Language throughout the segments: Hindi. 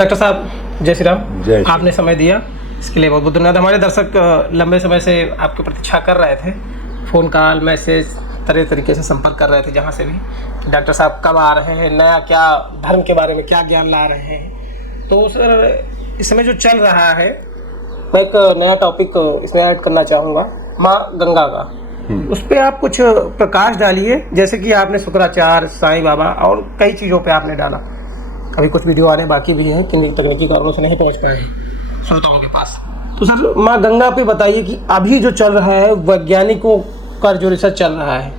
डॉक्टर साहब जय श्री राम। जय श्री आपने समय दिया इसके लिए बहुत बहुत धन्यवाद। हमारे दर्शक लंबे समय से आपकी प्रतीक्षा कर रहे थे, फ़ोन कॉल मैसेज तरह तरीके से संपर्क कर रहे थे जहाँ से भी कि डॉक्टर साहब कब आ रहे हैं, नया क्या धर्म के बारे में क्या ज्ञान ला रहे हैं। तो सर इस समय जो चल रहा है, मैं एक नया टॉपिक इसमें ऐड करना चाहूँगा, माँ गंगा का। उस पर आप कुछ प्रकाश डालिए, जैसे कि आपने शुक्राचार्य, साईं बाबा और कई चीज़ों पे आपने डाला। अभी कुछ वीडियो आने बाकी भी हैं, किन तकनीकी कारणों से नहीं पहुंच पाए हैं श्रोताओं के पास। तो सर माँ गंगा पे बताइए कि अभी जो चल रहा है, वैज्ञानिकों का जो रिसर्च चल रहा है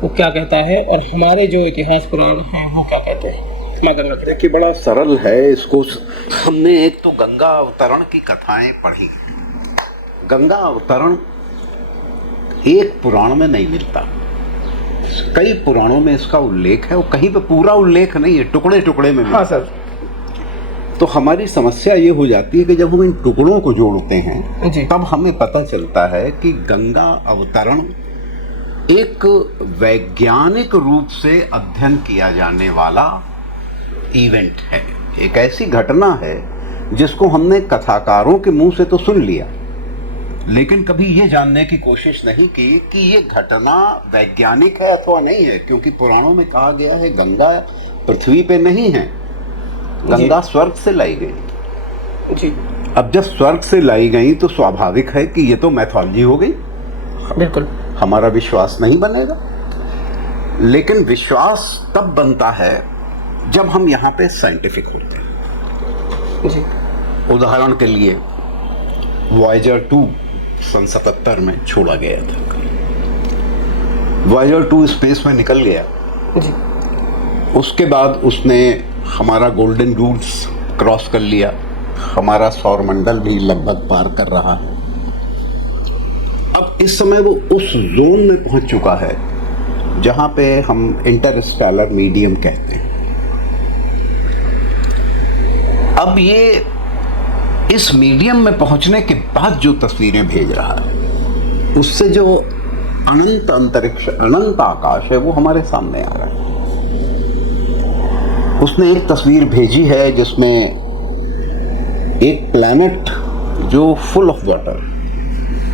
वो क्या कहता है, और हमारे जो इतिहास पुराण हैं वो क्या कहते हैं माँ गंगा। देखिए बड़ा सरल है। इसको हमने एक तो गंगा अवतरण की कथाएं पढ़ी। गंगा अवतरण एक पुराण में नहीं मिलता, कई पुराणों में इसका उल्लेख है, वो कहीं पे पूरा उल्लेख नहीं है, टुकड़े टुकड़े में। हाँ सर। तो हमारी समस्या ये हो जाती है कि जब हम इन टुकड़ों को जोड़ते हैं जी। तब हमें पता चलता है कि गंगा अवतरण एक वैज्ञानिक रूप से अध्ययन किया जाने वाला इवेंट है, एक ऐसी घटना है जिसको हमने कथाकारों के मुंह से तो सुन लिया, लेकिन कभी ये जानने की कोशिश नहीं की कि ये घटना वैज्ञानिक है अथवा नहीं है। क्योंकि पुराणों में कहा गया है गंगा पृथ्वी पे नहीं है, गंगा स्वर्ग से लाई गई जी। अब जब स्वर्ग से लाई गई तो स्वाभाविक है कि ये तो मैथोलॉजी हो गई, बिल्कुल हमारा विश्वास नहीं बनेगा। लेकिन विश्वास तब बनता है जब हम यहाँ पे साइंटिफिक होते हैं जी। उदाहरण के लिए वॉयेजर 2 सन 77 में छोड़ा गया था। वॉयेजर 2 स्पेस में निकल गया जी। उसके बाद उसने हमारा गोल्डन रूल्स क्रॉस कर लिया, हमारा सौर मंडल भी लगभग पार कर रहा है। अब इस समय वो उस जोन में पहुंच चुका है जहां पे हम इंटरस्टेलर मीडियम कहते हैं। अब ये इस मीडियम में पहुंचने के बाद जो तस्वीरें भेज रहा है, उससे जो अनंत अंतरिक्ष, अनंत आकाश है, वो हमारे सामने आ रहा है। उसने एक तस्वीर भेजी है जिसमें एक प्लैनेट जो फुल ऑफ वाटर,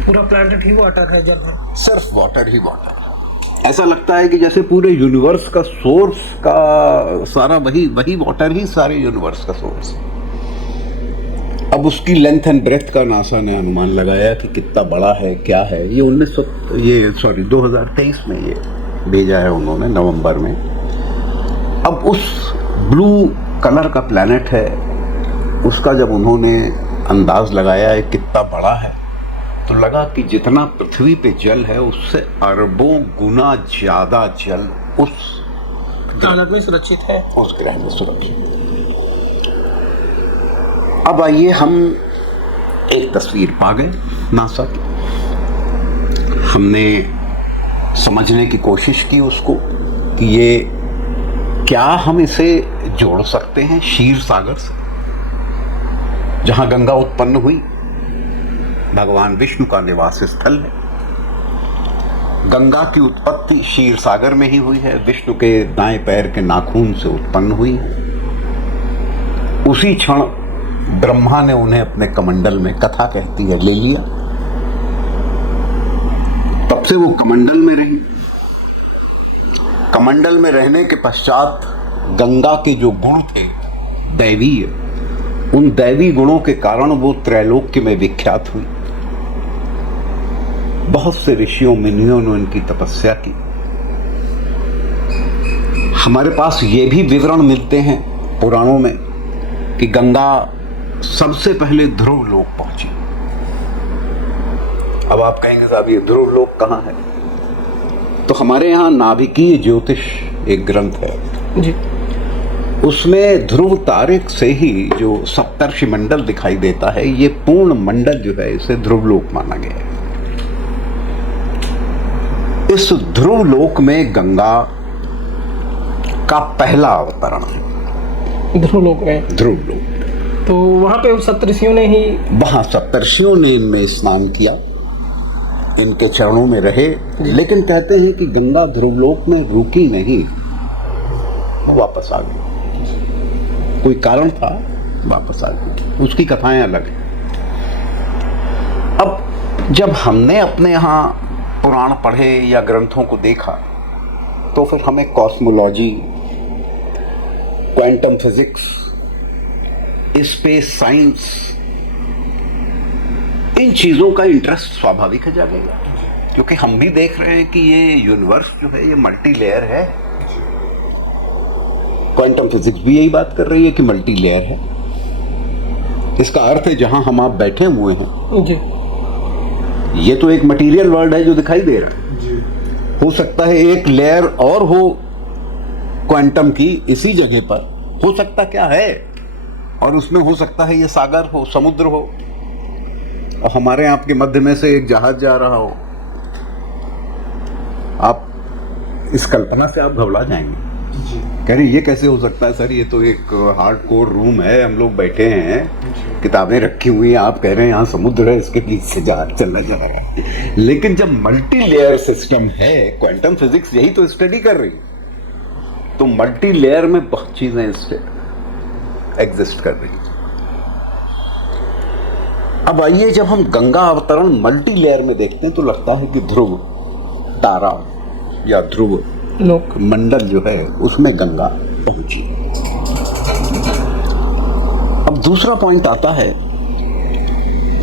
पूरा प्लैनेट ही वाटर है, जल है, सिर्फ वाटर ही वाटर। ऐसा लगता है कि जैसे पूरे यूनिवर्स का सोर्स का सारा वही वाटर ही सारे यूनिवर्स का सोर्स है। अब उसकी लेंथ एंड ब्रेथ का नासा ने अनुमान लगाया कि कितना बड़ा है, क्या है। ये 2023 में ये भेजा है उन्होंने, नवंबर में। अब उस ब्लू कलर का प्लैनेट है, उसका जब उन्होंने अंदाज लगाया है कितना बड़ा है, तो लगा कि जितना पृथ्वी पे जल है उससे अरबों गुना ज्यादा जल उस प्लैनेट में सुरक्षित है, उस ग्रह में सुरक्षित है। अब आइए हम एक तस्वीर पा गए नासा की। हमने समझने की कोशिश की उसको कि ये क्या हम इसे जोड़ सकते हैं क्षीर सागर से, जहां गंगा उत्पन्न हुई, भगवान विष्णु का निवास स्थल है। गंगा की उत्पत्ति क्षीर सागर में ही हुई है, विष्णु के दाएं पैर के नाखून से उत्पन्न हुई है। उसी क्षण ब्रह्मा ने उन्हें अपने कमंडल में, कथा कहती है, ले लिया। तब से वो कमंडल में रही। कमंडल में रहने के पश्चात गंगा के जो गुण थे दैवीय, उन दैवी गुणों के कारण वो त्रैलोक्य में विख्यात हुई। बहुत से ऋषियों मुनियों ने उनकी तपस्या की। हमारे पास ये भी विवरण मिलते हैं पुराणों में कि गंगा सबसे पहले ध्रुव लोक पहुंची। अब आप कहेंगे साहब ये ध्रुव लोक कहां है? तो हमारे यहां नाभिकीय ज्योतिष एक ग्रंथ है जी। उसमें ध्रुव तारिक से ही जो सप्तर्षि मंडल दिखाई देता है, ये पूर्ण मंडल जो है इसे ध्रुव लोक माना गया है। इस ध्रुव लोक में गंगा का पहला अवतरण है। ध्रुव लोक में? ध्रुव लोक। तो वहां पे सप्तर्षियों ने ही, वहां सप्तर्षियों ने इनमें स्नान किया, इनके चरणों में रहे। लेकिन कहते हैं कि गंगा ध्रुव लोक में रुकी नहीं, वापस आ गई। कोई कारण था वापस आ गई। उसकी कथाएं अलग हैं। अब जब हमने अपने यहाँ पुराण पढ़े या ग्रंथों को देखा तो फिर हमें cosmology, quantum physics, space science, इन चीजों का इंटरेस्ट स्वाभाविक है जागेगा, क्योंकि हम भी देख रहे हैं कि ये यूनिवर्स जो है ये मल्टी लेयर है। क्वांटम फिजिक्स भी यही बात कर रही है कि मल्टी लेयर है। इसका अर्थ है जहां हम आप बैठे हुए हैं जी, ये तो एक मटेरियल वर्ल्ड है जो दिखाई दे रहा है जी। हो सकता है एक लेयर और हो क्वांटम की इसी जगह पर, हो सकता क्या है, और उसमें हो सकता है ये सागर हो, समुद्र हो, और हमारे आपके मध्य में से एक जहाज जा रहा हो। आप इस कल्पना से आप घबरा जाएंगे, कह रहे ये कैसे हो सकता है सर, ये तो एक हार्डकोर रूम है, हम लोग बैठे हैं, किताबें रखी हुई हैं, आप कह रहे हैं यहाँ समुद्र है, इसके बीच से जहाज चलना जा रहा है। लेकिन जब मल्टी लेयर सिस्टम है, क्वांटम फिजिक्स यही तो स्टडी कर रही, तो मल्टी लेयर में बहुत चीजें एग्जिस्ट कर रही। अब आइए, जब हम गंगा अवतरण मल्टी लेयर में देखते हैं तो लगता है कि ध्रुव तारा या ध्रुव लोक मंडल जो है उसमें गंगा पहुंची। अब दूसरा पॉइंट आता है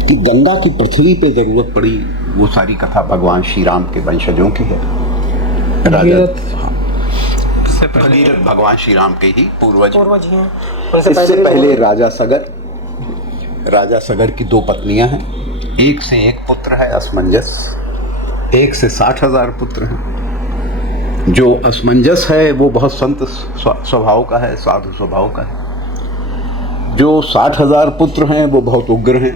कि गंगा की पृथ्वी पे जरूरत पड़ी, वो सारी कथा भगवान श्री राम के वंशजों की है। भगीरथ भगवान श्री राम के ही पूर्वज हैं। इससे पहले राजा सगर की 2 पत्नियां हैं, एक से एक पुत्र है असमंजस, एक से 60,000 पुत्र हैं। जो असमंजस है वो बहुत संत स्वभाव का है, साधु स्वभाव का है। जो 60,000 पुत्र हैं वो बहुत उग्र हैं,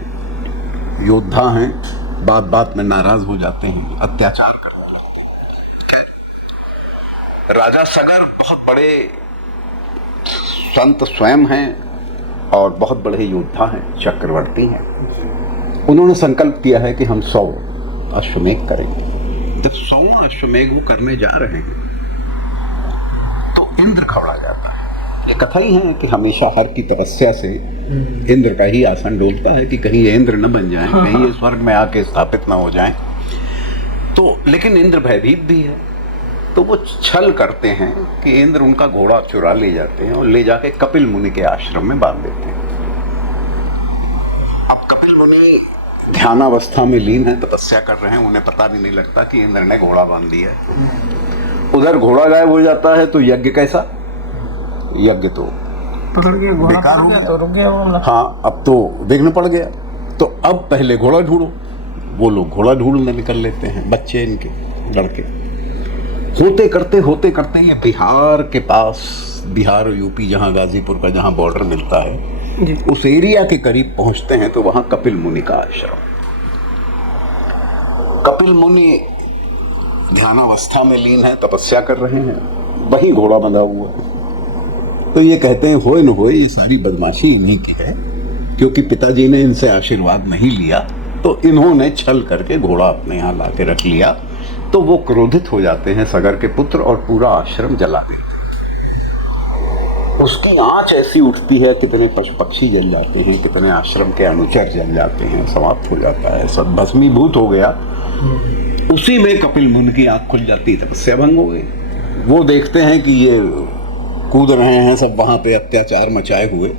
योद्धा हैं, बात बात में नाराज हो जाते हैं, अत्याचार करते हैं। राजा सगर बहुत बड़े संत स्वयं हैं और बहुत बड़े योद्धा हैं, चक्रवर्ती हैं। उन्होंने संकल्प किया है कि हम 100 अश्वमेध करेंगे। जब 100 अश्वमेध वो करने जा रहे हैं तो इंद्र घबरा जाता है। ये कथा ही है कि हमेशा हर की तपस्या से इंद्र का ही आसन डोलता है कि कहीं ये इंद्र न बन जाएं, कहीं ये स्वर्ग में आके स्थापित न हो जाएं। तो लेकिन इंद्र भयभीत भी है, तो वो छल करते हैं कि इंद्र उनका घोड़ा चुरा ले जाते हैं और ले जाके कपिल मुनि के आश्रम में बांध देते हैं। अब कपिल मुनि ध्यानावस्था में लीन है, तपस्या कर रहे हैं, उन्हें पता भी नहीं लगता कि इंद्र ने घोड़ा बांध दिया है। उधर घोड़ा गायब हो जाता है तो यज्ञ कैसा, यज्ञ तो बेकार हो गया, तो रुक गया मामला। हाँ, अब तो देखना पड़ गया। तो अब पहले घोड़ा ढूंढो, वो लोग घोड़ा ढूंढने निकल लेते हैं, बच्चे इनके लड़के। होते करते ये बिहार के पास, बिहार यूपी जहाँ गाजीपुर का जहाँ बॉर्डर मिलता है, उस एरिया के करीब पहुंचते हैं तो वहां कपिल मुनि का आश्रम। कपिल मुनि ध्यानावस्था में लीन है, तपस्या कर रहे हैं, वहीं घोड़ा बंधा हुआ है। तो ये कहते हैं होए न होए ये सारी बदमाशी इन्हीं की है, क्योंकि पिताजी ने इनसे आशीर्वाद नहीं लिया तो इन्होंने छल करके घोड़ा अपने यहाँ ला के रख लिया। तो वो क्रोधित हो जाते हैं सगर के पुत्र और पूरा आश्रम जला देते हैं। उसकी आंच ऐसी उठती है, कितने पशु पक्षी जल जाते हैं, कितने आश्रम के अनुचर जल जाते हैं, समाप्त हो जाता है, सब भस्मीभूत हो गया। उसी में कपिल मुनि की आंख खुल जाती, तपस्या भंग हो गई। वो देखते हैं कि ये कूद रहे हैं सब वहां पे अत्याचार मचाए हुए,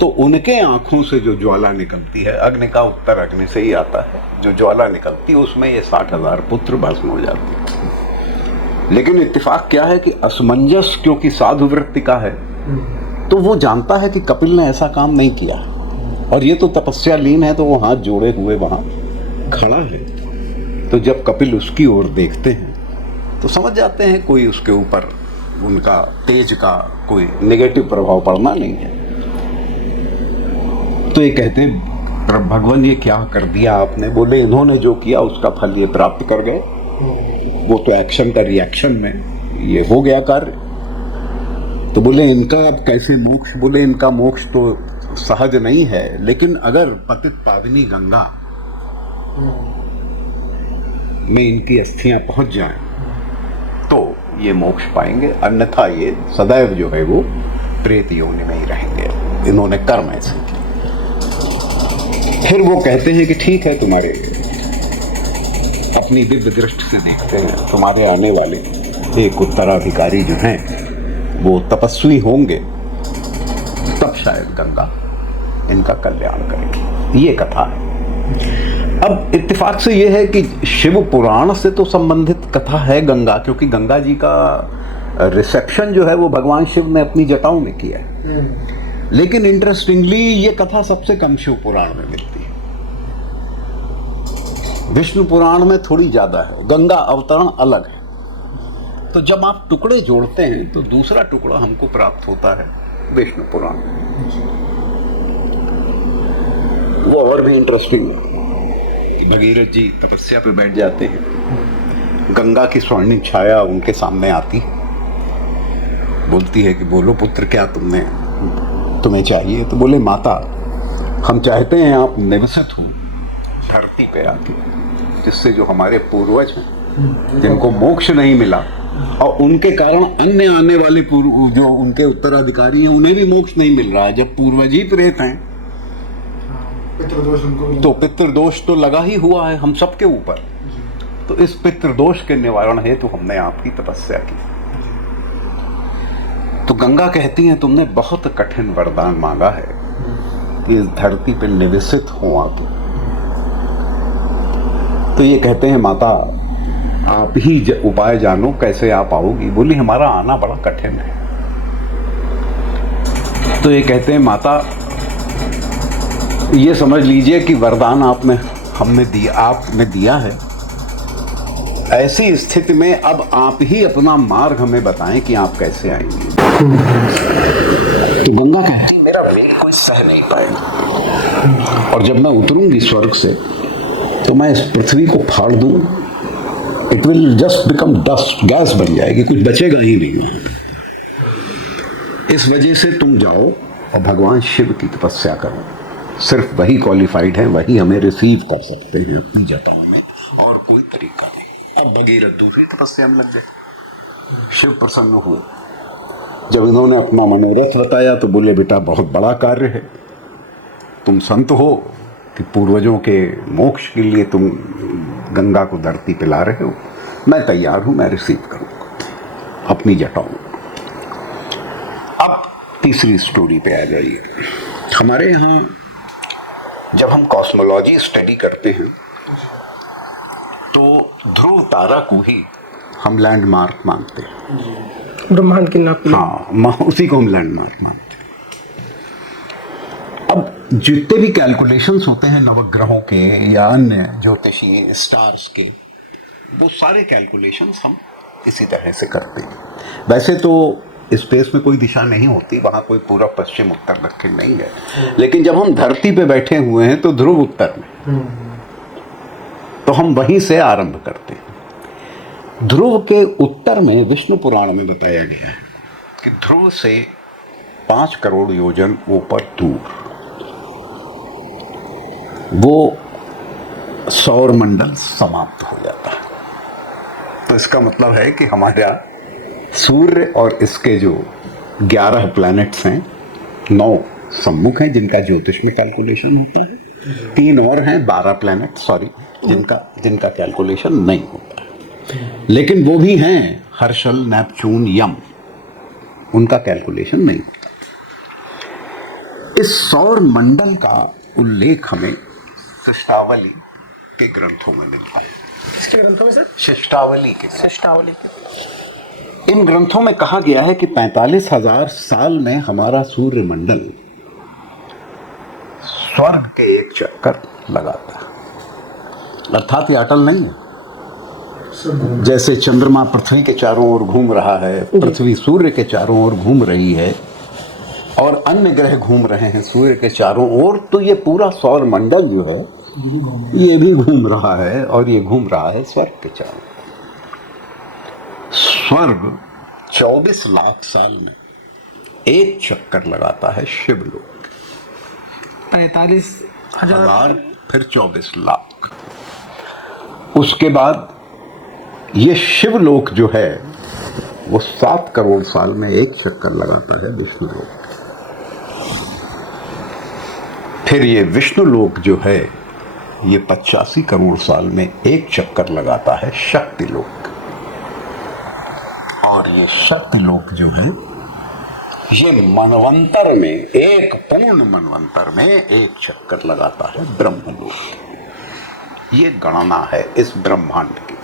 तो उनके आंखों से जो ज्वाला निकलती है, अग्नि का उत्तर अग्नि से ही आता है, जो ज्वाला निकलती है उसमें ये 60,000 पुत्र भस्म हो जाते हैं। लेकिन इत्तेफाक क्या है कि असमंजस क्योंकि साधु वृत्ति का है, तो वो जानता है कि कपिल ने ऐसा काम नहीं किया, और ये तो तपस्या लीन है, तो वो हाथ जोड़े हुए वहां खड़ा है। तो जब कपिल उसकी ओर देखते हैं तो समझ जाते हैं कोई उसके ऊपर उनका तेज का कोई नेगेटिव प्रभाव पड़ना नहीं है। तो ये कहते हैं भगवान ये क्या कर दिया आपने? बोले इन्होंने जो किया उसका फल ये प्राप्त कर गए, वो तो एक्शन का रिएक्शन में ये हो गया कार्य। तो बोले इनका अब कैसे मोक्ष? बोले इनका मोक्ष तो सहज नहीं है, लेकिन अगर पतित पावनी गंगा में इनकी अस्थियां पहुंच जाएं तो ये मोक्ष पाएंगे, अन्यथा ये सदैव जो है वो प्रेत योनि में ही रहेंगे। इन्होंने कर्म ऐसे किया। फिर वो कहते हैं कि ठीक है, तुम्हारे अपनी दिव्य दृष्टि से देखते हैं, तुम्हारे आने वाले एक उत्तराधिकारी जो हैं वो तपस्वी होंगे, तब शायद गंगा इनका कल्याण करेगी। ये कथा है। अब इत्तेफाक से ये है कि शिव पुराण से तो संबंधित कथा है गंगा, क्योंकि गंगा जी का रिसेप्शन जो है वो भगवान शिव ने अपनी जटाओं में किया है। लेकिन इंटरेस्टिंगली ये कथा सबसे कम शिव पुराण में मिलती है। विष्णु पुराण में थोड़ी ज्यादा है, गंगा अवतरण अलग है। तो जब आप टुकड़े जोड़ते हैं तो दूसरा टुकड़ा हमको प्राप्त होता है विष्णु पुराण। वो और भी इंटरेस्टिंग है कि भगीरथ जी तपस्या पे बैठ जाते हैं, गंगा की स्वर्णिम छाया उनके सामने आती, बोलती है कि बोलो पुत्र, क्या तुम्हें चाहिए? तो बोले माता, हम चाहते हैं आप निवसित हो धरती पे आके, जिससे जो हमारे पूर्वज हैं जिनको मोक्ष नहीं मिला और उनके कारण अन्य आने वाले जो उनके उत्तराधिकारी हैं उन्हें भी मोक्ष नहीं मिल रहा है। जब पूर्वज ही प्रेत हैं तो पितृदोष तो लगा ही हुआ है हम सबके ऊपर। तो इस पितृदोष के निवारण हेतु हमने आपकी तपस्या की। तो गंगा कहती हैं तुमने बहुत कठिन वरदान मांगा है कि इस धरती पर निवसित हो आप। तो ये कहते हैं माता, आप ही उपाय जानो, कैसे आप आओगी? बोली हमारा आना बड़ा कठिन है। तो ये कहते हैं माता, ये समझ लीजिए कि वरदान आपने दिया है। ऐसी स्थिति में अब आप ही अपना मार्ग हमें बताएं कि आप कैसे आएंगे। तो गंगा कहती मेरा वेग कोई सह नहीं पाएगा, और जब मैं उतरूंगी स्वर्ग से तो मैं इस पृथ्वी को फाड़ दूं, it will just become dust, gas बन जाएगी, कुछ बचेगा ही नहीं। इस वजह से तुम जाओ और भगवान शिव की तपस्या करो। सिर्फ वही क्वालिफाइड है, वही हमें रिसीव कर सकते हैं अपनी जटाओं में, और कोई तरीका नहीं। अब भगीरथ दूसरी तपस्या में लग गए। शिव प्रसन्न हुए। जब इन्होंने अपना मनोरथ बताया तो बोले बेटा बहुत बड़ा कार्य है, तुम संत हो कि पूर्वजों के मोक्ष के लिए तुम गंगा को धरती पे ला रहे हो, मैं तैयार हूं, मैं रिसीव करूंगा अपनी जटाओं। अब तीसरी स्टोरी पे आ जाइए। हमारे यहाँ जब हम कॉस्मोलॉजी स्टडी करते हैं तो ध्रुव तारा को ही हम लैंडमार्क मानते हैं, ब्रह्मांड की नाप। हाँ, उसी को हम लैंडमार्क मानते हैं। अब जितने भी कैलकुलेशंस होते हैं नवग्रहों के या अन्य ज्योतिषीय स्टार्स के, वो सारे कैलकुलेशंस हम इसी तरह से करते हैं। वैसे तो स्पेस में कोई दिशा नहीं होती, वहां कोई पूरा पश्चिम उत्तर दक्षिण नहीं है, लेकिन जब हम धरती पे बैठे हुए हैं तो ध्रुव उत्तर में, तो हम वहीं से आरंभ करते हैं। ध्रुव के उत्तर में विष्णु पुराण में बताया गया है कि ध्रुव से 5 करोड़ योजन ऊपर दूर वो सौर मंडल समाप्त हो जाता है। तो इसका मतलब है कि हमारा सूर्य और इसके जो 11 प्लैनेट्स हैं, 9 सम्मुख हैं जिनका ज्योतिष में कैलकुलेशन होता है, 3 और हैं 12 प्लैनेट जिनका कैलकुलेशन नहीं होता है, लेकिन वो भी हैं हर्षल, नेपच्यून, यम, उनका कैलकुलेशन नहीं होता। इस सौर मंडल का उल्लेख हमें शिष्टावली के ग्रंथों में मिलता है। किसके ग्रंथों में सर? शिष्टावली के। इन ग्रंथों में कहा गया है कि 45,000 साल में हमारा सूर्य मंडल स्वर्ग के एक चक्कर लगाता है, अर्थात ये अटल नहीं है। जैसे चंद्रमा पृथ्वी के चारों ओर घूम रहा है, पृथ्वी सूर्य के चारों ओर घूम रही है, और अन्य ग्रह घूम रहे हैं सूर्य के चारों ओर, तो ये पूरा सौर मंडल जो है ये भी घूम रहा है, और ये घूम रहा है स्वर्ग के चारों। स्वर्ग 24 लाख साल में एक चक्कर लगाता है शिवलोक। 45,000 फिर 24 लाख। उसके बाद ये शिवलोक जो है वो 7 करोड़ साल में एक चक्कर लगाता है विष्णुलोक। फिर ये विष्णु लोक जो है ये 85 करोड़ साल में एक चक्कर लगाता है शक्ति लोक, और ये शक्ति लोक जो है ये मनवंतर में, एक पूर्ण मनवंतर में एक चक्कर लगाता है ब्रह्मलोक। ये गणना है इस ब्रह्मांड की।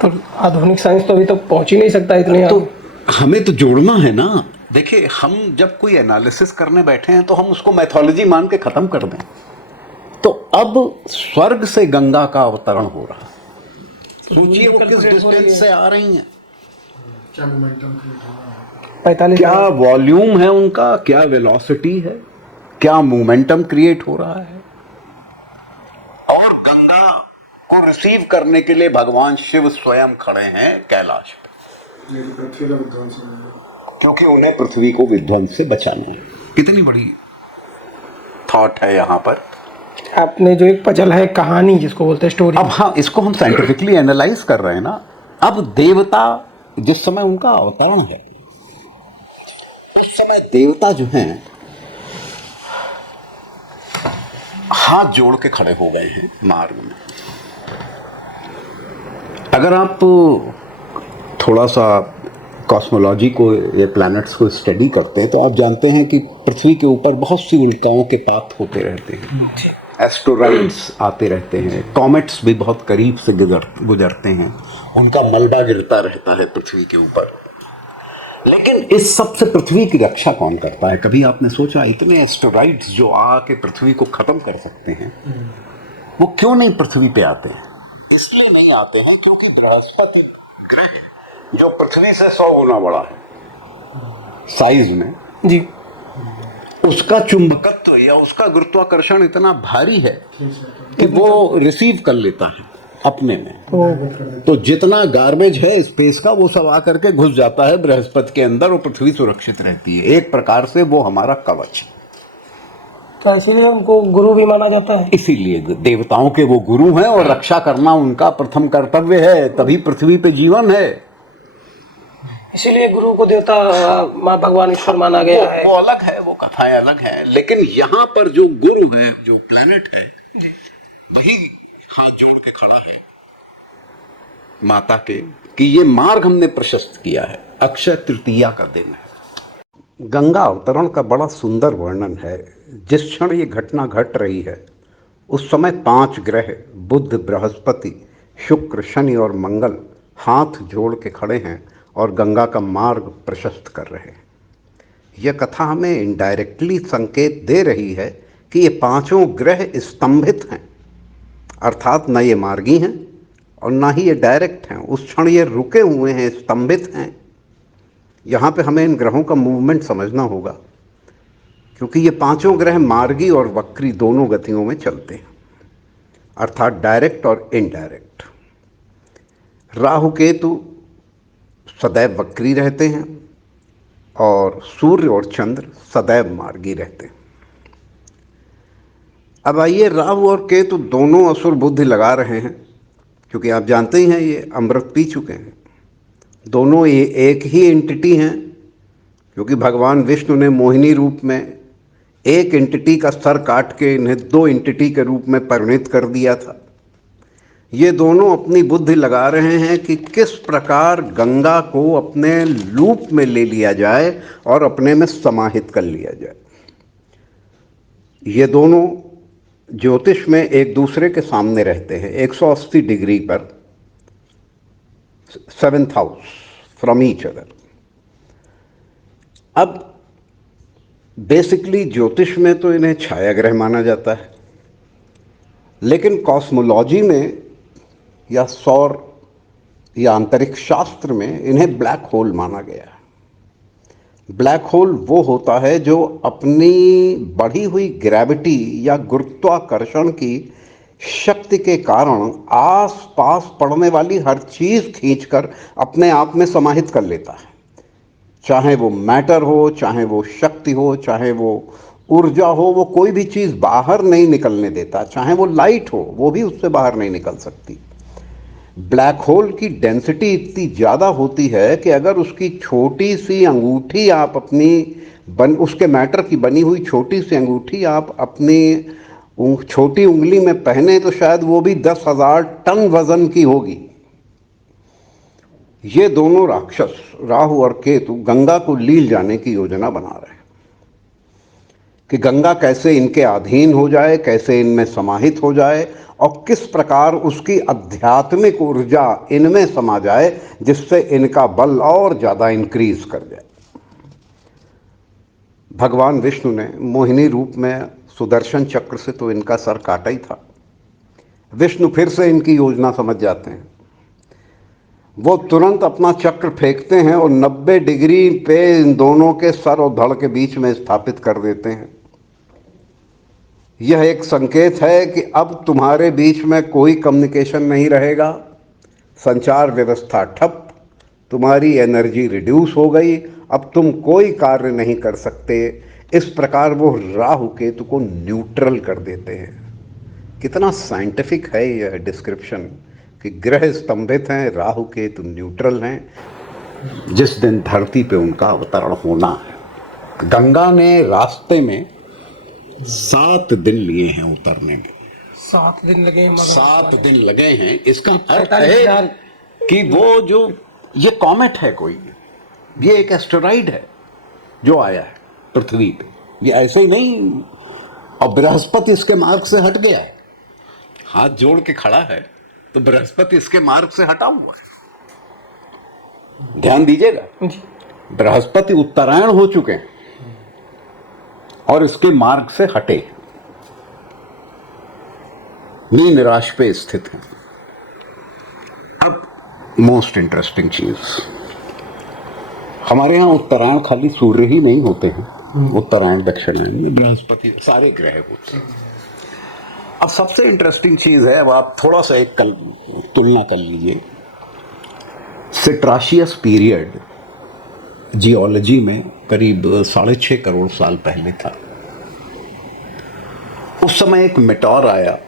तो आधुनिक साइंस तो अभी तक पहुंच ही नहीं सकता इतने। तो हमें तो जोड़ना है ना। देखिए, हम जब कोई एनालिसिस करने बैठे हैं तो हम उसको मैथोलॉजी मान के खत्म कर दें। तो अब स्वर्ग से गंगा का अवतरण हो रहा है। सोचिए वो किस डिस्टेंस से आ रही हैं, क्या मोमेंटम 45 क्या वॉल्यूम है उनका, क्या वेलोसिटी है, क्या मोमेंटम क्रिएट हो रहा है। और गंगा को रिसीव करने के लिए भगवान शिव स्वयं खड़े हैं कैलाश पे, पृथ्वी का विध्वंस है। क्योंकि उन्हें पृथ्वी को विध्वंस से बचाना है। कितनी बड़ी थॉट है यहाँ पर। आपने जो एक पजल है, कहानी जिसको बोलते हैं स्टोरी, अब हाँ, इसको हम साइंटिफिकली एनालाइज कर रहे हैं ना। अब देवता जिस समय उनका अवतरण है, उस समय देवता जो हैं हाथ जोड़ के खड़े हो गए हैं मार्ग में। अगर आप थोड़ा सा कॉस्मोलॉजी को या प्लैनेट्स को स्टडी करते हैं तो आप जानते हैं कि पृथ्वी के ऊपर बहुत सी उल्काओं के पात होते रहते हैं, एस्टेरॉइड्स आते रहते हैं, कॉमेट्स भी बहुत करीब से गुजरते हैं, उनका मलबा गिरता रहता है पृथ्वी के ऊपर। लेकिन इस सब से पृथ्वी की रक्षा कौन करता है? कभी आपने सोचा इतने एस्टेरॉइड्स जो आके पृथ्वी को खत्म कर सकते हैं, वो क्यों नहीं पृथ्वी पे आते हैं? इसलिए नहीं आते हैं क्योंकि बृहस्पति ग्रह जो पृथ्वी से 100 गुना बड़ा है साइज में जी, उसका चुंबकत्व या उसका गुरुत्वाकर्षण इतना भारी है कि वो रिसीव कर लेता है अपने में। तो जितना गार्बेज है स्पेस का वो सब आकर के घुस जाता है बृहस्पति के अंदर और पृथ्वी सुरक्षित रहती है। एक प्रकार से वो हमारा कवच है। तो इसीलिए उनको गुरु भी माना जाता है। इसीलिए देवताओं के वो गुरु हैं और रक्षा करना उनका प्रथम कर्तव्य है, तभी पृथ्वी पे जीवन है। इसीलिए गुरु को देवता माँ भगवान ईश्वर माना गया है। वो अलग है, वो कथाएं अलग हैं, लेकिन यहाँ पर जो गुरु है, जो प्लेनेट है, वही हाथ जोड़ के खड़ा है माता के कि ये मार्ग हमने प्रशस्त किया है। अक्षय तृतीया का दिन है। गंगा अवतरण का बड़ा सुंदर वर्णन है। जिस क्षण ये घटना घट रही है उस समय 5 ग्रह बुध, बृहस्पति, शुक्र, शनि और मंगल हाथ जोड़ के खड़े हैं और गंगा का मार्ग प्रशस्त कर रहे हैं। यह कथा हमें इनडायरेक्टली संकेत दे रही है कि ये 5 ग्रह स्तंभित हैं, अर्थात न ये मार्गी हैं और ना ही ये डायरेक्ट हैं। उस क्षण ये रुके हुए हैं, स्तंभित हैं। यहाँ पे हमें इन ग्रहों का मूवमेंट समझना होगा, क्योंकि ये 5 ग्रह मार्गी और वक्री दोनों गतियों में चलते हैं, अर्थात डायरेक्ट और इनडायरेक्ट। राहु केतु सदैव वक्री रहते हैं और सूर्य और चंद्र सदैव मार्गी रहते हैं। अब आइए, राहु और केतु दोनों असुर बुद्धि लगा रहे हैं, क्योंकि आप जानते ही हैं ये अमृत पी चुके हैं। दोनों ये एक ही एंटिटी हैं, क्योंकि भगवान विष्णु ने मोहिनी रूप में एक एंटिटी का सर काट के इन्हें 2 एंटिटी के रूप में परिणित कर दिया था। ये दोनों अपनी बुद्धि लगा रहे हैं कि किस प्रकार गंगा को अपने लूप में ले लिया जाए और अपने में समाहित कर लिया जाए। ये दोनों ज्योतिष में एक दूसरे के सामने रहते हैं 180 डिग्री पर, 7th house from each other. अब बेसिकली ज्योतिष में तो इन्हें छाया ग्रह माना जाता है, लेकिन कॉस्मोलॉजी में या सौर या अंतरिक्ष शास्त्र में इन्हें ब्लैक होल माना गया है। ब्लैक होल वो होता है जो अपनी बढ़ी हुई ग्रेविटी या गुरुत्वाकर्षण की शक्ति के कारण आस पास पड़ने वाली हर चीज़ खींचकर अपने आप में समाहित कर लेता है। चाहे वो मैटर हो, चाहे वो शक्ति हो, चाहे वो ऊर्जा हो, वो कोई भी चीज़ बाहर नहीं निकलने देता। चाहे वो लाइट हो, वो भी उससे बाहर नहीं निकल सकती। ब्लैक होल की डेंसिटी इतनी ज़्यादा होती है कि अगर उसकी छोटी सी अंगूठी आप अपनी उसके मैटर की बनी हुई छोटी सी अंगूठी आप अपनी छोटी उंगली में पहने तो शायद वो भी 10,000 टन वजन की होगी। ये दोनों राक्षस राहु और केतु गंगा को लील जाने की योजना बना रहे हैं कि गंगा कैसे इनके अधीन हो जाए, कैसे इनमें समाहित हो जाए और किस प्रकार उसकी आध्यात्मिक ऊर्जा इनमें समा जाए जिससे इनका बल और ज़्यादा इंक्रीज कर जाए। भगवान विष्णु ने मोहिनी रूप में सुदर्शन चक्र से तो इनका सर काटा ही था। विष्णु फिर से इनकी योजना समझ जाते हैं। वो तुरंत अपना चक्र फेंकते हैं और 90 डिग्री पे इन दोनों के सर और धड़ के बीच में स्थापित कर देते हैं। यह एक संकेत है कि अब तुम्हारे बीच में कोई कम्युनिकेशन नहीं रहेगा, संचार व्यवस्था ठप, तुम्हारी एनर्जी रिड्यूस हो गई, अब तुम कोई कार्य नहीं कर सकते। इस प्रकार वो राहु केतु को न्यूट्रल कर देते हैं। कितना साइंटिफिक है यह डिस्क्रिप्शन कि ग्रह स्तंभित हैं, राहु केतु न्यूट्रल हैं। जिस दिन धरती पे उनका अवतरण होना है, गंगा ने रास्ते में 7 दिन लिए हैं उतरने में। 7 दिन लगे हैं, 7 दिन लगे हैं। इसका अर्थ है कि वो जो ये कॉमेट है, कोई ये एक एस्टेरॉइड है जो आया है पृथ्वी पे, ये ऐसे ही नहीं। और बृहस्पति इसके मार्ग से हट गया है, हाथ जोड़ के खड़ा है तो बृहस्पति इसके मार्ग से हटा हुआ है। ध्यान दीजिएगा, बृहस्पति उत्तरायण हो चुके हैं और इसके मार्ग से हटे, मीन राशि पे स्थित है। अब मोस्ट इंटरेस्टिंग चीज, हमारे यहां उत्तरायण खाली सूर्य ही नहीं होते हैं, उत्तरायण दक्षिणायन में बृहस्पति सारे ग्रह होते हैं। अब सबसे इंटरेस्टिंग चीज है, अब आप थोड़ा सा एक तुलना कर लीजिए। सिट्राशियस पीरियड जियोलॉजी में करीब 6.5 करोड़ साल पहले था। उस समय एक मेटोर आया,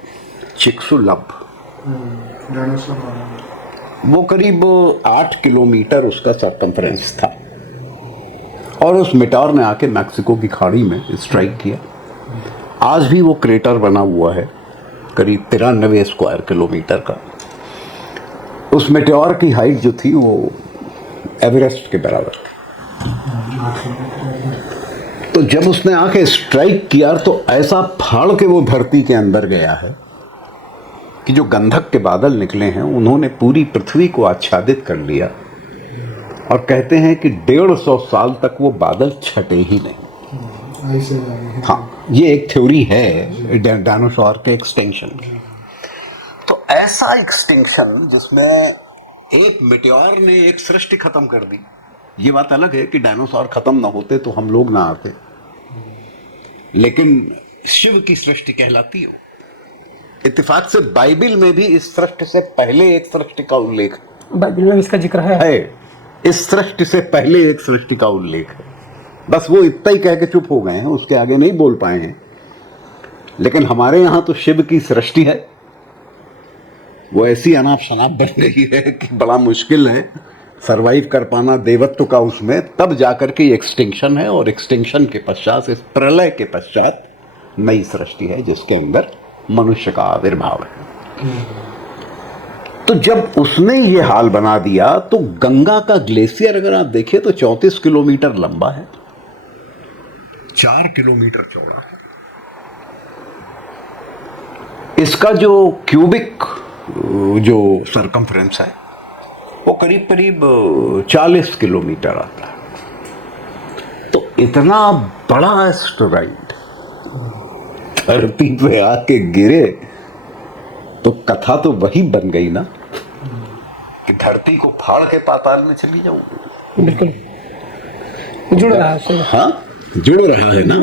चिक्सुलप, वो करीब 8 किलोमीटर उसका सर्कम्फ्रेंस था और उस मेटोर ने आके मैक्सिको की खाड़ी में स्ट्राइक किया। आज भी वो क्रेटर बना हुआ है करीब 93 स्क्वायर किलोमीटर का। उस मेटोर की हाइट जो थी वो एवरेस्ट के बराबर थी। तो जब उसने आके स्ट्राइक किया तो ऐसा फाड़ के वो धरती के अंदर गया है कि जो गंधक के बादल निकले हैं उन्होंने पूरी पृथ्वी को आच्छादित कर लिया और कहते हैं कि 150 साल तक वो बादल छटे ही नहीं। हाँ, ये एक थ्योरी है डायनासोर के एक्सटिंक्शन की। तो ऐसा एक्सटिंक्शन जिसमें एक मेटेओर ने एक सृष्टि खत्म कर दी। ये बात अलग है कि डायनासोर खत्म ना होते तो हम लोग ना आते, लेकिन शिव की सृष्टि कहलाती हो। इत्तेफाक से बाइबल में भी इस सृष्टि से पहले एक सृष्टि का उल्लेख, बाइबल में इसका जिक्र है। इस सृष्टि से पहले एक सृष्टि का उल्लेख है। बस वो इतना ही कह के चुप हो गए हैं, उसके आगे नहीं बोल पाए हैं। लेकिन हमारे यहां तो शिव की सृष्टि है, वो ऐसी अनाप शनाप बन गई है कि बड़ा मुश्किल है सरवाइव कर पाना देवत्व का उसमें। तब जाकर के एक्सटिंक्शन है और एक्सटिंक्शन के पश्चात, इस प्रलय के पश्चात नई सृष्टि है जिसके अंदर मनुष्य का आविर्भाव है। तो जब उसने ये हाल बना दिया तो गंगा का ग्लेशियर अगर आप देखें तो 34 किलोमीटर लंबा है, 4 किलोमीटर चौड़ा है। इसका जो क्यूबिक जो सरकमफ्रेंस है वो करीब करीब 40 किलोमीटर आता है। तो इतना बड़ा एस्टेरॉइड धरती पे आके गिरे तो कथा तो वही बन गई ना कि धरती को फाड़ के पाताल में चली जाऊंगी। बिल्कुल जुड़ रहा है। हाँ, जुड़ रहा है ना।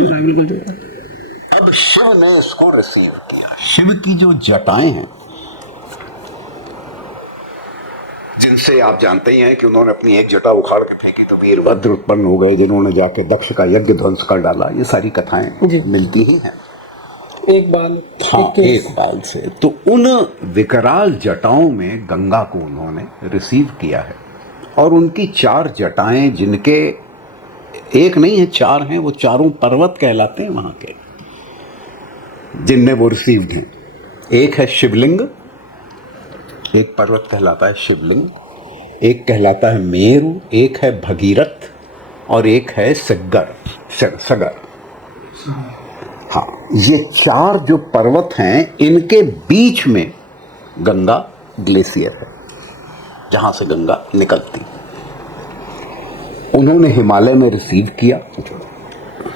अब शिव ने इसको रिसीव किया। शिव की जो जटाएं हैं, जिनसे आप जानते ही हैं कि उन्होंने अपनी एक जटा उखाड़ के फेंकी तो वीरभद्र उत्पन्न हो गए, जिन्होंने जाके दक्ष का यज्ञ ध्वंस कर डाला, ये सारी कथाएं मिलती ही हैं। एक बाल, हाँ, एक बाल से। तो उन विकराल जटाओं में गंगा को उन्होंने रिसीव किया है और उनकी 4 जटाएं जिनके एक नहीं है, 4 हैं, वो चारों पर्वत कहलाते हैं वहां के, जिनने वो रिसीव्ड हैं। एक है शिवलिंग, एक पर्वत कहलाता है शिवलिंग, एक कहलाता है मेरु, एक है भगीरथ और एक है सगर। हाँ, ये 4 जो पर्वत हैं, इनके बीच में गंगा ग्लेशियर है, जहां से गंगा निकलती। उन्होंने हिमालय में रिसीव किया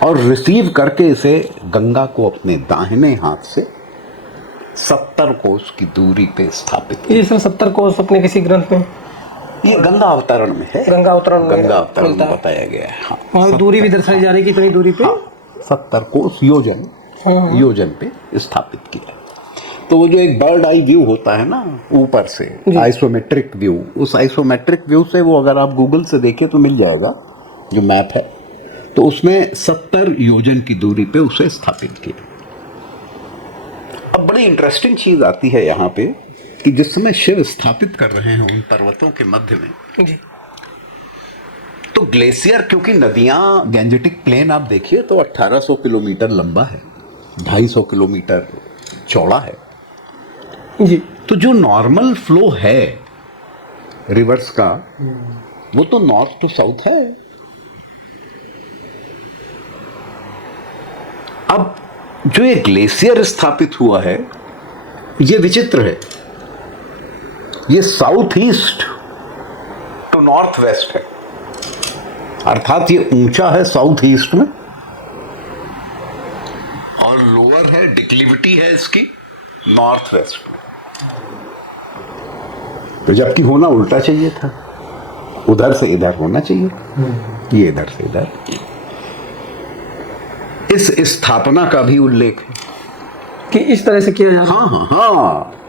और रिसीव करके इसे गंगा को अपने दाहिने हाथ से 70 कोस की दूरी पे स्थापित किया। ये 70 कोस अपने किसी ग्रंथ में, ये गंगा अवतरण में है, गंगा अवतरण में बताया गया है। हाँ, और दूरी भी दर्शाई जा रही है, कितनी दूरी पे? 70 कोस योजन पे स्थापित किया। तो वो जो एक बर्ड आई व्यू होता है ना ऊपर से, आइसोमेट्रिक व्यू, उस आइसोमेट्रिक व्यू से वो अगर आप गूगल से देखें तो मिल जाएगा जो मैप है, तो उसमें 70 योजन की दूरी पे उसे स्थापित किया। अब बड़ी इंटरेस्टिंग चीज आती है यहाँ पे कि जिस समय शिव स्थापित कर रहे हैं उन पर्वतों के मध्य में जी, तो ग्लेशियर, क्योंकि नदियां गैंजेटिक प्लेन आप देखिए तो 1800 किलोमीटर लंबा है, 250 किलोमीटर चौड़ा है जी। तो जो नॉर्मल फ्लो है रिवर्स का वो तो नॉर्थ टू साउथ है। अब जो ये ग्लेशियर स्थापित हुआ है ये विचित्र है, ये south east to north west है, अर्थात ये ऊंचा है साउथ ईस्ट में और लोअर है, डिक्लिविटी है इसकी नॉर्थ वेस्ट में। तो जबकि होना उल्टा चाहिए था, उधर से इधर होना चाहिए, ये इधर से इधर। इस स्थापना का भी उल्लेख है कि इस तरह से किया जा रहा है। हाँ,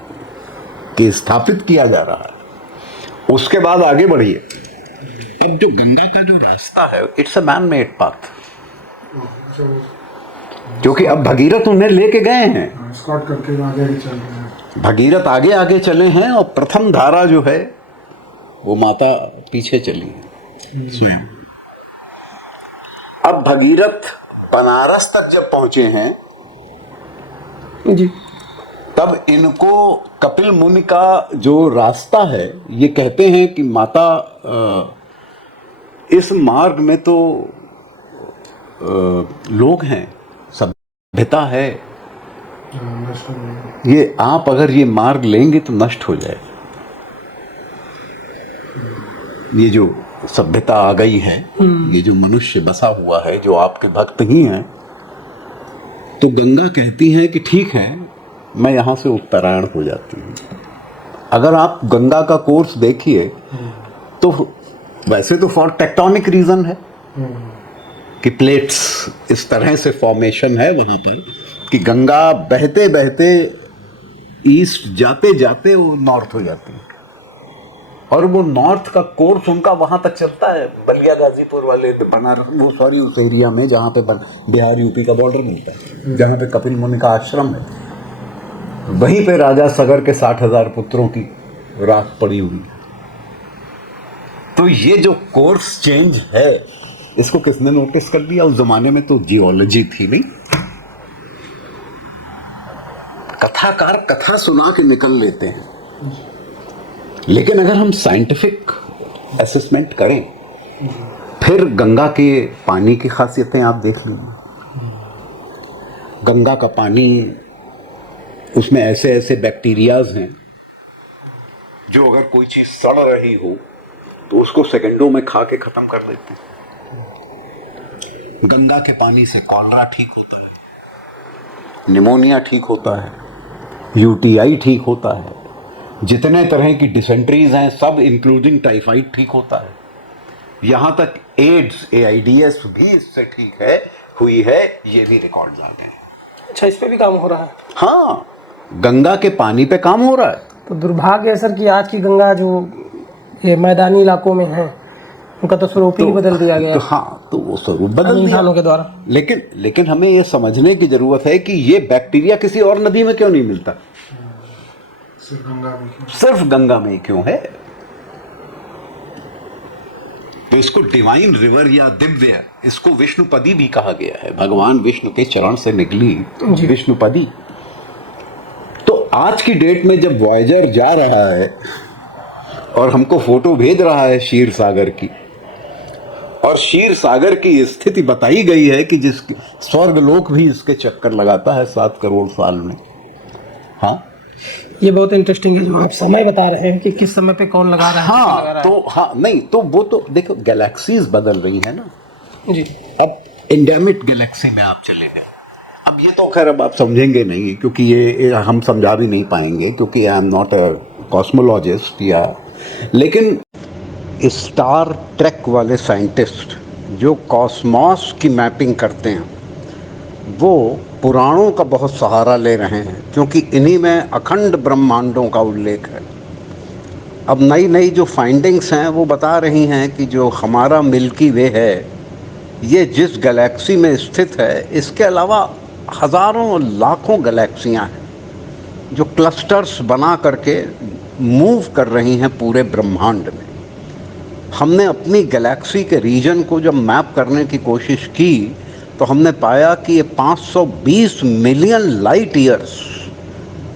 कि स्थापित किया जा रहा है। उसके बाद आगे बढ़िए, अब जो गंगा का जो रास्ता है it's a man made path, क्योंकि अब भगीरथ उन्हें लेके गए हैं, स्कॉट करके आगे चल रहे हैं, भगीरथ आगे आगे चले हैं और प्रथम धारा जो है वो माता पीछे चली है स्वयं। अब भगीरथ बनारस तक जब पहुंचे हैं जी, तब इनको कपिल मुनि का जो रास्ता है ये कहते हैं कि माता इस मार्ग में तो लोग हैं, सभ्यता है, ये आप अगर ये मार्ग लेंगे तो नष्ट हो जाए। ये जो सभ्यता आ गई है, ये जो मनुष्य बसा हुआ है, जो आपके भक्त ही हैं, तो गंगा कहती है कि ठीक है मैं यहां से उत्तरायण हो जाती हूँ। अगर आप गंगा का कोर्स देखिए तो वैसे तो फॉर टेक्टोनिक रीजन है कि प्लेट्स इस तरह से फॉर्मेशन है वहां पर कि गंगा बहते बहते ईस्ट जाते जाते वो नॉर्थ हो जाती है और वो नॉर्थ का कोर्स उनका वहां तक चलता है, बलिया गाजीपुर वाले बनारस, वो सॉरी उस एरिया में जहां पे बिहार यूपी का बॉर्डर मिलता है, जहां पे कपिल मुनि का आश्रम है, वहीं पे राजा सगर के 60,000 पुत्रों की राख पड़ी हुई है। तो ये जो कोर्स चेंज है इसको किसने नोटिस कर दिया? उस जमाने में तो जियोलॉजी थी नहीं, कथाकार कथा सुना के निकल लेते हैं, लेकिन अगर हम साइंटिफिक असेसमेंट करें फिर गंगा के पानी की खासियतें आप देख लीजिए। गंगा का पानी, उसमें ऐसे ऐसे बैक्टीरियाज हैं जो अगर कोई चीज सड़ रही हो तो उसको सेकंडों में खा के खत्म कर देते हैं। गंगा के पानी से कॉलरा ठीक होता है, निमोनिया ठीक होता है, यूटीआई ठीक होता है, जितने तरह की डिसेंट्रीज हैं सब इंक्लूडिंग टाइफाइड ठीक होता है, यहां तक एड्स एआईडीएस भी इससे ठीक है हुई है, ये भी रिकॉर्ड आ गए। अच्छा, इस पे भी काम हो रहा है? हाँ, गंगा के पानी पे काम हो रहा है। तो दुर्भाग्य है सर कि आज की गंगा जो ये मैदानी इलाकों में है उनका तो स्वरूप ही बदल दिया गया। तो हाँ, तो वो स्वरूप बदल दिया इंसानों के द्वारा। लेकिन हमें ये समझने की जरूरत है कि ये बैक्टीरिया किसी और नदी में क्यों नहीं मिलता, सिर्फ गंगा में क्यों है? तो इसको डिवाइन रिवर या दिव्य इसको विष्णुपदी भी कहा गया है, भगवान विष्णु के चरण से निकली जी। विष्णुपदी। तो आज की डेट में जब वॉयेजर जा रहा है और हमको फोटो भेज रहा है क्षीर सागर की, और क्षीर सागर की स्थिति बताई गई है कि जिस स्वर्गलोक भी इसके चक्कर लगाता है 7 करोड़ साल में। हाँ, ये बहुत इंटरेस्टिंग है जो आप समय बता रहे हैं कि किस समय पे कौन लगा रहा है, किसको लगा हाँ रहा तो हाँ नहीं तो वो तो देखो गैलेक्सीज बदल रही है ना। है। जी। अब एंडेमिक गैलेक्सी में आप चले गए। अब ये तो खैर अब आप समझेंगे नहीं, क्योंकि ये हम समझा भी नहीं पाएंगे, क्योंकि I am not a cosmologist या, लेकिन स्टार ट्रेक वाले साइंटिस्ट जो कॉस्मॉस की मैपिंग करते हैं वो पुराणों का बहुत सहारा ले रहे हैं, क्योंकि इन्हीं में अखंड ब्रह्मांडों का उल्लेख है। अब नई नई जो फाइंडिंग्स हैं वो बता रही हैं कि जो हमारा मिल्की वे है ये जिस गैलेक्सी में स्थित है, इसके अलावा हज़ारों लाखों गैलेक्सियां हैं जो क्लस्टर्स बना करके मूव कर रही हैं पूरे ब्रह्मांड में। हमने अपनी गैलेक्सी के रीजन को जब मैप करने की कोशिश की तो हमने पाया कि ये 520 मिलियन लाइट ईयर्स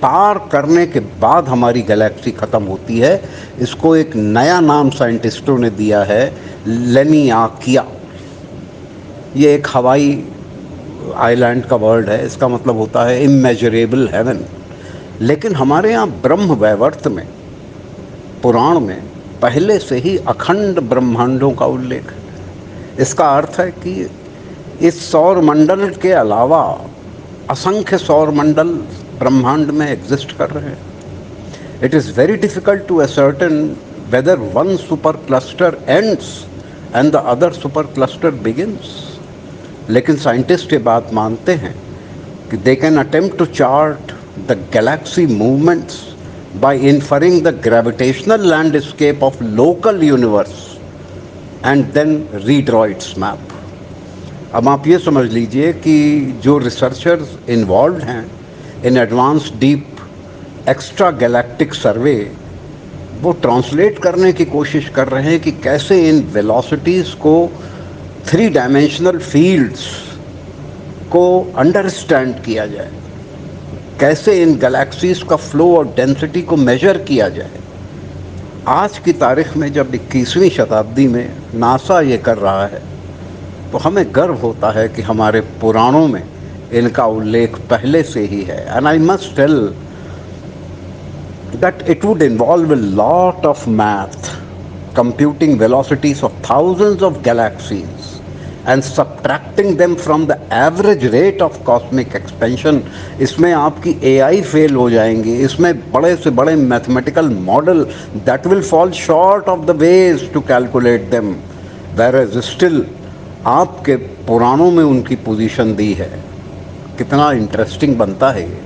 पार करने के बाद हमारी गैलेक्सी ख़त्म होती है। इसको एक नया नाम साइंटिस्टों ने दिया है, लेनियाकिया। ये एक हवाई आइलैंड का वर्ड है, इसका मतलब होता है इमेजरेबल हेवन। लेकिन हमारे यहाँ ब्रह्म वैवर्त में, पुराण में पहले से ही अखंड ब्रह्मांडों का उल्लेख है। इसका अर्थ है कि इस सौर मंडल के अलावा असंख्य सौर मंडल ब्रह्मांड में एग्जिस्ट कर रहे हैं। It is very difficult to ascertain whether one super cluster ends and the other super cluster begins. लेकिन साइंटिस्ट ये बात मानते हैं कि they can attempt to chart the galaxy movements by inferring the gravitational landscape of local universe and then redraw its map। अब आप ये समझ लीजिए कि जो रिसर्चर्स इन्वॉल्व हैं in advance deep extra galactic survey, वो ट्रांसलेट करने की कोशिश कर रहे हैं कि कैसे इन वेलोसिटीज़ को 3 डायमेंशनल फील्ड्स को अंडरस्टैंड किया जाए, कैसे इन गैलेक्सीज़ का फ्लो और डेंसिटी को मेजर किया जाए। आज की तारीख में जब 21वीं शताब्दी में नासा ये कर रहा है तो हमें गर्व होता है कि हमारे पुराणों में इनका उल्लेख पहले से ही है। And I must tell that it would involve a lot of math, computing velocities of thousands of galaxies and subtracting them from the average rate of cosmic expansion। इसमें आपकी AI फेल हो जाएंगी, इसमें बड़े से बड़े mathematical model that will fall short of the ways to calculate them, whereas still आपके पुराणों में उनकी पोजीशन दी है। कितना इंटरेस्टिंग बनता है ये।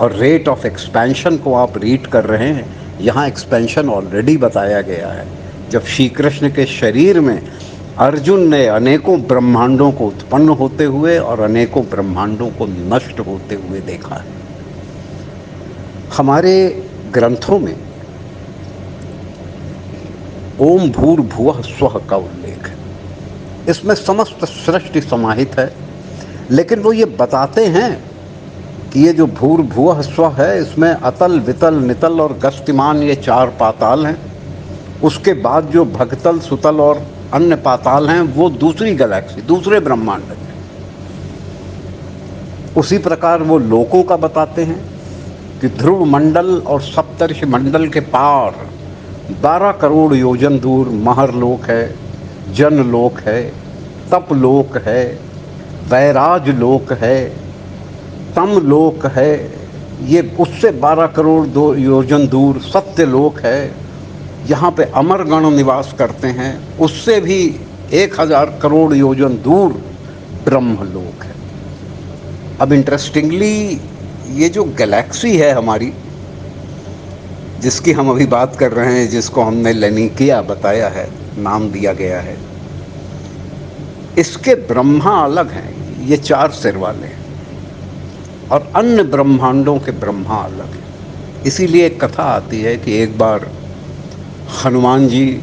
और रेट ऑफ एक्सपेंशन को आप रीड कर रहे हैं, यहाँ एक्सपेंशन ऑलरेडी बताया गया है। जब श्री कृष्ण के शरीर में अर्जुन ने अनेकों ब्रह्मांडों को उत्पन्न होते हुए और अनेकों ब्रह्मांडों को नष्ट होते हुए देखा है। हमारे ग्रंथों में ओम भूर्भुवः स्वः का उल्लेख है, इसमें समस्त सृष्टि समाहित है। लेकिन वो ये बताते हैं कि ये जो भूर्भुवः स्वः है, इसमें अतल वितल नितल और गस्तिमान ये 4 पाताल हैं। उसके बाद जो भगतल सुतल और अन्य पाताल हैं वो दूसरी गैलेक्सी, दूसरे ब्रह्मांड में। उसी प्रकार वो लोकों का बताते हैं कि ध्रुव मंडल और सप्तर्षि मंडल के पार 12 करोड़ योजन दूर महरलोक है, जनलोक है, तपलोक है, वैराज लोक है, तमलोक है। ये उससे 12 करोड़ योजन दूर सत्यलोक है, यहाँ पे अमरगण निवास करते हैं। उससे भी 1000 करोड़ योजन दूर ब्रह्मलोक है। अब इंटरेस्टिंगली ये जो गैलेक्सी है हमारी, जिसकी हम अभी बात कर रहे हैं, जिसको हमने लेनिकिया बताया है, नाम दिया गया है, इसके ब्रह्मा अलग हैं, ये 4 सिर वाले हैं, और अन्य ब्रह्मांडों के ब्रह्मा अलग हैं। इसीलिए एक कथा आती है कि एक बार हनुमान जी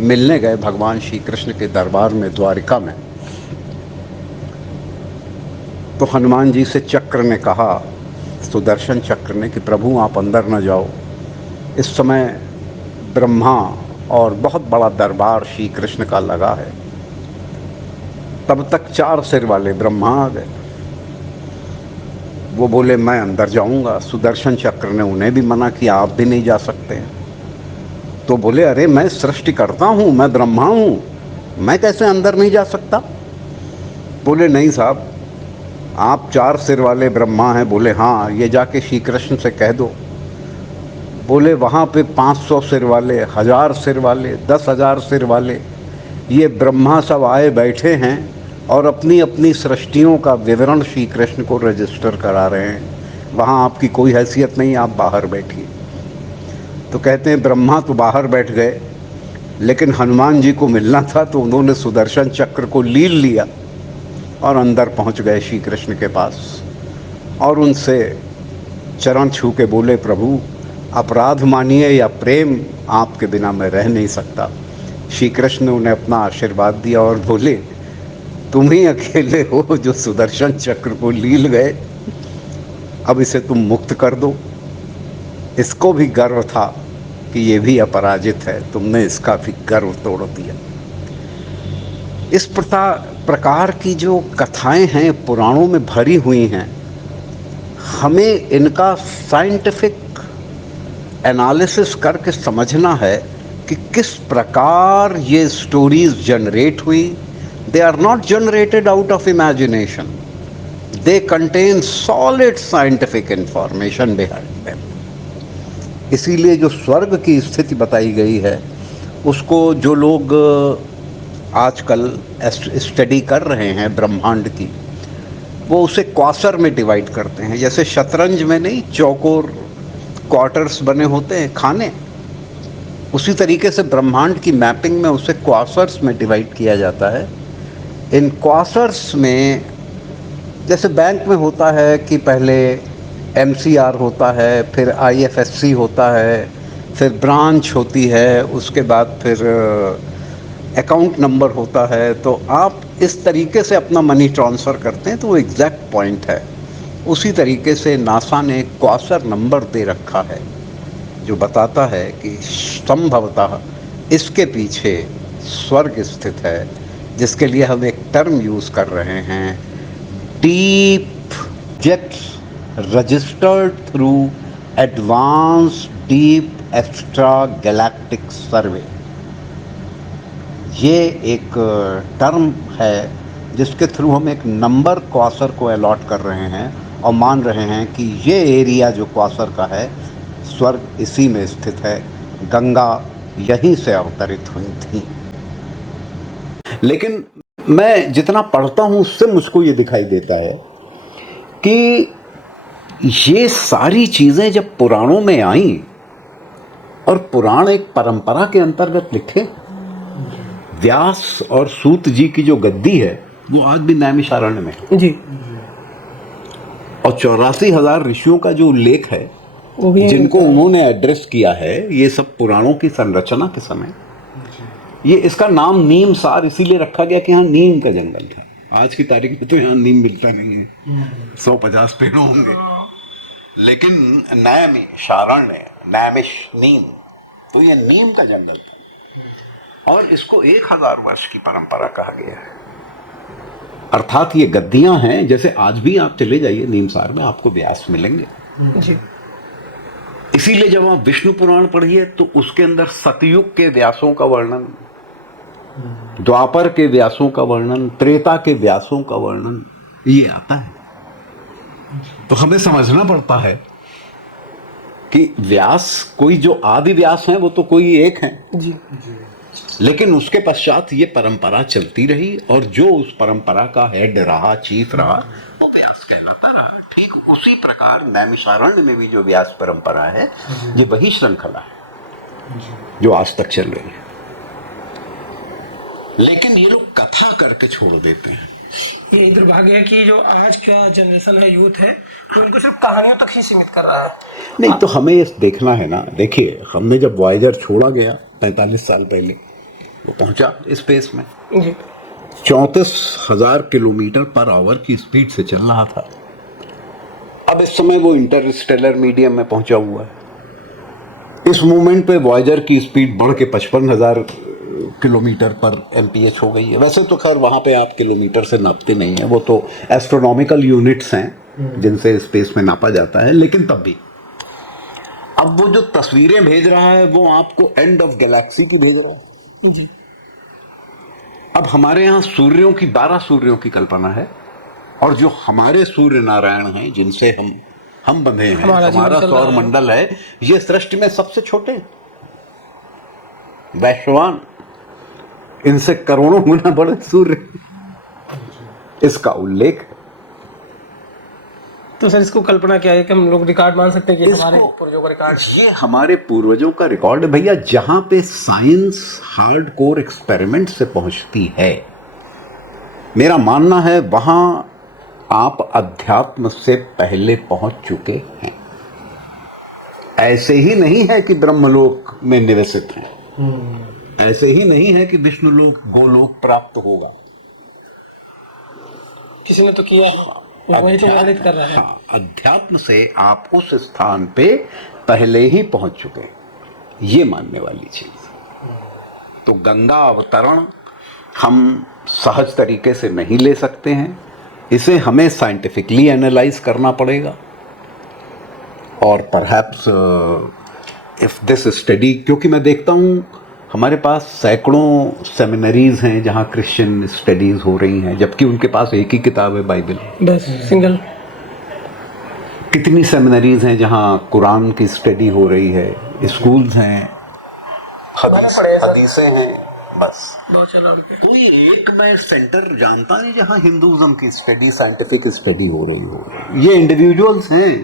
मिलने गए भगवान श्री कृष्ण के दरबार में द्वारिका में, तो हनुमान जी से चक्र ने कहा, सुदर्शन चक्र ने, कि प्रभु आप अंदर न जाओ, इस समय ब्रह्मा और बहुत बड़ा दरबार श्री कृष्ण का लगा है। तब तक 4 सिर वाले ब्रह्मा आ गए। वो बोले मैं अंदर जाऊंगा। सुदर्शन चक्र ने उन्हें भी मना किया, आप भी नहीं जा सकते। तो बोले अरे मैं सृष्टि करता हूँ, मैं ब्रह्मा हूँ, मैं कैसे अंदर नहीं जा सकता। बोले नहीं साहब, आप 4 सिर वाले ब्रह्मा हैं। बोले हाँ, ये जाके श्री कृष्ण से कह दो। बोले वहाँ पे 500 सिर वाले, 1000 सिर वाले, 10,000 सिर वाले, ये ब्रह्मा सब आए बैठे हैं और अपनी अपनी सृष्टियों का विवरण श्री कृष्ण को रजिस्टर करा रहे हैं। वहाँ आपकी कोई हैसियत नहीं, आप बाहर बैठिए। तो कहते हैं ब्रह्मा तो बाहर बैठ गए, लेकिन हनुमान जी को मिलना था, तो उन्होंने सुदर्शन चक्र को लील लिया और अंदर पहुँच गए श्री कृष्ण के पास और उनसे चरण छू के बोले प्रभु अपराध मानिए या प्रेम, आपके बिना मैं रह नहीं सकता। श्री कृष्ण ने उन्हें अपना आशीर्वाद दिया और बोले तुम ही अकेले हो जो सुदर्शन चक्र को लील गए, अब इसे तुम मुक्त कर दो। इसको भी गर्व था कि ये भी अपराजित है, तुमने इसका भी गर्व तोड़ दिया। इस प्रकार की जो कथाएं हैं पुराणों में भरी हुई हैं, हमें इनका साइंटिफिक एनालिसिस करके समझना है कि किस प्रकार ये स्टोरीज जनरेट हुई। They are not generated out of imagination, they contain solid scientific information behind them. इसीलिए जो स्वर्ग की स्थिति बताई गई है, उसको जो लोग आजकल स्टडी कर रहे हैं ब्रह्मांड की, वो उसे क्वासर में डिवाइड करते हैं। जैसे शतरंज में नहीं चौकोर क्वार्टर्स बने होते हैं खाने, उसी तरीके से ब्रह्मांड की मैपिंग में उसे क्वासर्स में डिवाइड किया जाता है। इन क्वासर्स में जैसे बैंक में होता है कि पहले MCR होता है, फिर IFSC होता है, फिर ब्रांच होती है, उसके बाद फिर अकाउंट नंबर होता है। तो आप इस तरीके से अपना मनी ट्रांसफ़र करते हैं, तो वो एग्जैक्ट पॉइंट है। उसी तरीके से नासा ने क्वासर नंबर दे रखा है जो बताता है कि संभवतः इसके पीछे स्वर्ग स्थित है, जिसके लिए हम एक टर्म यूज़ कर रहे हैं, deep objects registered through advance deep extra galactic survey. ये एक टर्म है जिसके थ्रू हम एक नंबर क्वासर को अलॉट कर रहे हैं और मान रहे हैं कि ये एरिया जो क्वासर का है, स्वर्ग इसी में स्थित है, गंगा यहीं से अवतरित हुई थी। लेकिन मैं जितना पढ़ता हूँ उससे मुझको ये दिखाई देता है कि ये सारी चीज़ें जब पुराणों में आईं, और पुराण एक परंपरा के अंतर्गत लिखे, व्यास और सूत जी की जो गद्दी है वो आज भी नैमिषारण्य में है जी, और 84,000 ऋषियों का जो उल्लेख है वो भी जिनको उन्होंने एड्रेस किया है, ये सब पुराणों की संरचना के समय। ये इसका नाम नीम सार इसीलिए रखा गया कि यहाँ नीम का जंगल था। आज की तारीख में तो यहाँ नीम मिलता नहीं है, 150 पेड़ होंगे, लेकिन नैमिषारण्य, नैमिष नीम, तो ये नीम का जंगल था और इसको 1000 वर्ष की परंपरा कहा गया है। अर्थात ये गद्दियां हैं, जैसे आज भी आप चले जाइए नीमसार में आपको व्यास मिलेंगे जी। इसीलिए जब आप विष्णु पुराण पढ़िए तो उसके अंदर सतयुग के व्यासों का वर्णन, द्वापर के व्यासों का वर्णन, त्रेता के व्यासों का वर्णन ये आता है। तो हमें समझना पड़ता है कि व्यास कोई जो आदि व्यास हैं वो तो कोई एक हैं जी, लेकिन उसके पश्चात ये परंपरा चलती रही और जो उस परंपरा का हेड रहा, चीफ रहा, वो व्यास कहलाता रहा। ठीक उसी प्रकार नैमिषारण्य में भी जो व्यास परंपरा है, ये वही श्रृंखला है जो आज तक चल रही है। लेकिन ये लोग कथा करके छोड़ देते हैं। ये दुर्भाग्य है कि जो आज का जनरेशन है, यूथ है, तो उनको सिर्फ कहानियों तक ही सीमित कर रहा है। नहीं तो हमें ये देखना है ना, देखिए हमने जब वॉयेजर छोड़ा गया 45 साल पहले, वो पहुंचा स्पेस में, जी, 34,000 किलोमीटर पर आवर की स्पीड से चल रहा था। अब इस समय वो इंटरस्टेलर मीडियम में पहुंचा हुआ है। इस मोमेंट पे वॉयेजर की स्पीड बढ़ के 55,000 किलोमीटर पर एमपीएच हो गई है। वैसे तो खैर वहां पे आप किलोमीटर से नापते नहीं है, वो तो एस्ट्रोनॉमिकल यूनिट्स हैं जिनसे स्पेस में नापा जाता है, लेकिन तब भी अब वो जो तस्वीरें भेज रहा है वो आपको एंड ऑफ गैलेक्सी की भेज रहा है जी। अब हमारे यहाँ सूर्यों की 12 सूर्यों की कल्पना है, और जो हमारे सूर्य नारायण हैं जिनसे हम बंधे हैं, हमारा सौर मंडल है, ये सृष्टि में सबसे छोटे वैश्वान, इनसे करोड़ों गुना बड़े सूर्य, इसका उल्लेख है। तो सर इसको कल्पना क्या है कि हम लोग रिकॉर्ड मान सकते हैं कि हमारे पूर्वजों का रिकॉर्ड? ये हमारे पूर्वजों का रिकॉर्ड है भैया। जहां पे साइंस हार्डकोर एक्सपेरिमेंट से पहुंचती है, मेरा मानना है वहां आप अध्यात्म से पहले पहुंच चुके हैं। ऐसे ही नहीं है कि ब्रह्मलोक में निवसित हैं, ऐसे ही नहीं है कि विष्णुलोक गोलोक प्राप्त होगा। किसी ने तो किया, वही तो वर्णित कर रहा है। हाँ, अध्यात्म से आप उस स्थान पे पहले ही पहुंच चुके हैं, ये मानने वाली चीज। तो गंगा अवतरण हम सहज तरीके से नहीं ले सकते हैं, इसे हमें साइंटिफिकली एनालाइज करना पड़ेगा। और परहैप्स इफ दिस स्टडी, क्योंकि मैं देखता हूं हमारे पास सैकड़ों सेमिनरीज हैं जहां क्रिश्चियन स्टडीज हो रही हैं, जबकि उनके पास एक ही किताब है, बाइबल, बस सिंगल। कितनी सेमिनरीज हैं जहां कुरान की स्टडी हो रही है, स्कूल्स हैं, हदीसें हैं, बस। कोई एक मैं सेंटर जानता नहीं जहां हिंदुइज्म की स्टडी, साइंटिफिक स्टडी हो रही हो। ये इंडिविजुअल्स हैं,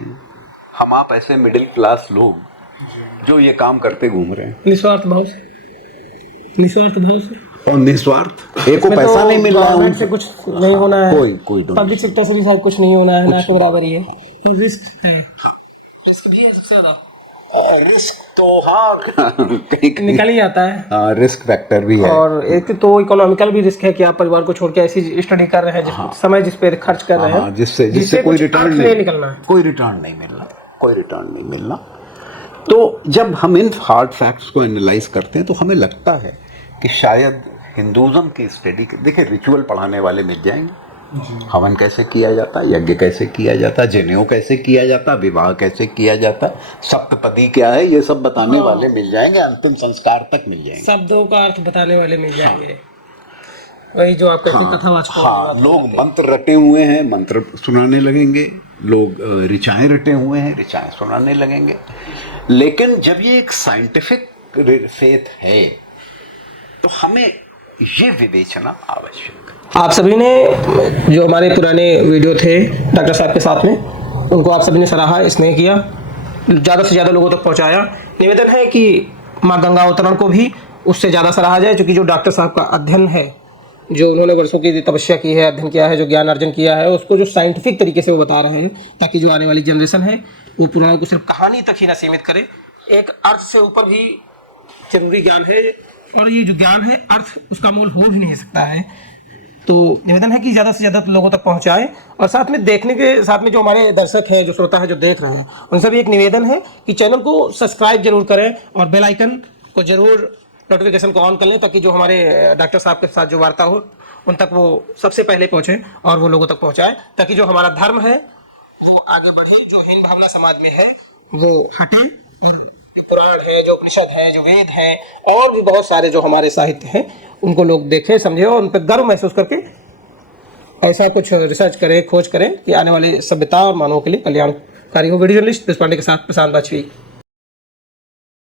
हम आप ऐसे मिडिल क्लास लोग जो ये काम करते घूम रहे हैं निस्वार्थ भाव से, निस्वार्थ भाव से और निस्वार्थ। एक को पैसा नहीं मिल रहा है, उनसे कुछ नहीं होना है, कोई पब्लिक सेक्टर से भी शायद कुछ नहीं होना है, ना तो बराबर ही है। तो रिस्क है, रिस्क भी है सबसे ज्यादा। रिस्क तो हाँ निकल ही आता है। हाँ, रिस्क फैक्टर भी है। और एक तो इकोनॉमिकल भी रिस्क है कि आप परिवार को छोड़ के ऐसी स्टडी कर रहे हैं, समय जिस पे खर्च कर रहे हैं, जिससे कोई रिटर्न नहीं निकलना है, कोई रिटर्न नहीं मिलना, कोई रिटर्न नहीं मिलना। तो जब हम इन हार्ड फैक्ट्स को एनालाइज करते हैं तो हमें लगता है कि शायद हिंदुइज्म की स्टडी, देखिए रिचुअल पढ़ाने वाले मिल जाएंगे, हवन कैसे किया जाता, यज्ञ कैसे किया जाता, जनेऊ कैसे किया जाता, विवाह कैसे किया जाता, सप्तपदी क्या है, ये सब बताने वाले मिल जाएंगे, अंतिम संस्कार तक मिल जाएंगे, शब्दों का अर्थ बताने वाले मिल जाएंगे। वही जो आप कहते हैं कथावाचकों। हाँ, लोग मंत्र रटे हुए हैं, मंत्र सुनाने लगेंगे, लोग ऋचाएं रटे हुए हैं, ऋचाएं सुनाने लगेंगे। लेकिन जब ये एक साइंटिफिक फेथ है तो हमें ये विवेचना आवश्यक है। आप सभी ने जो हमारे पुराने वीडियो थे डॉक्टर साहब के साथ में, उनको आप सभी ने सराहा, स्नेह किया, ज़्यादा से ज़्यादा लोगों तक पहुंचाया। निवेदन है कि माँ गंगा अवतरण को भी उससे ज़्यादा सराहा जाए, क्योंकि जो डॉक्टर साहब का अध्ययन है, जो उन्होंने वर्षों की तपस्या की है, अध्ययन किया है, जो ज्ञान अर्जन किया है, उसको जो साइंटिफिक तरीके से वो बता रहे हैं, ताकि जो आने वाली जनरेशन है वो पुराणों को सिर्फ कहानी तक ही ना सीमित करे। एक अर्थ से ऊपर भी जरूरी ज्ञान है, और ये जो ज्ञान है अर्थ उसका मोल हो भी नहीं सकता है। तो निवेदन है कि ज़्यादा से ज़्यादा लोगों तक पहुंचाएं, और साथ में देखने के साथ में जो हमारे दर्शक हैं, जो श्रोता है, जो देख रहे हैं, उनसे भी एक निवेदन है कि चैनल को सब्सक्राइब जरूर करें और बेल आइकन को जरूर, नोटिफिकेशन को ऑन कर लें, ताकि जो हमारे डॉक्टर साहब के साथ जो वार्ता हो उन तक वो सबसे पहले पहुंचे और वो लोगों तक पहुंचाए, ताकि जो हमारा धर्म है वो आगे बढ़े, जो हिंद भावना समाज में है वो हटे, और पुराण है, जो उपनिषद है, जो वेद हैं, और भी बहुत सारे जो हमारे साहित्य हैं, उनको लोग देखें, समझें और उन पर गर्व महसूस करके ऐसा कुछ रिसर्च करें, खोज करें कि आने वाली सभ्यता और मानवों के लिए कल्याणकारी हो। वीडियो जर्नलिस्ट पांडे के साथ प्रशांत वाजपेयी।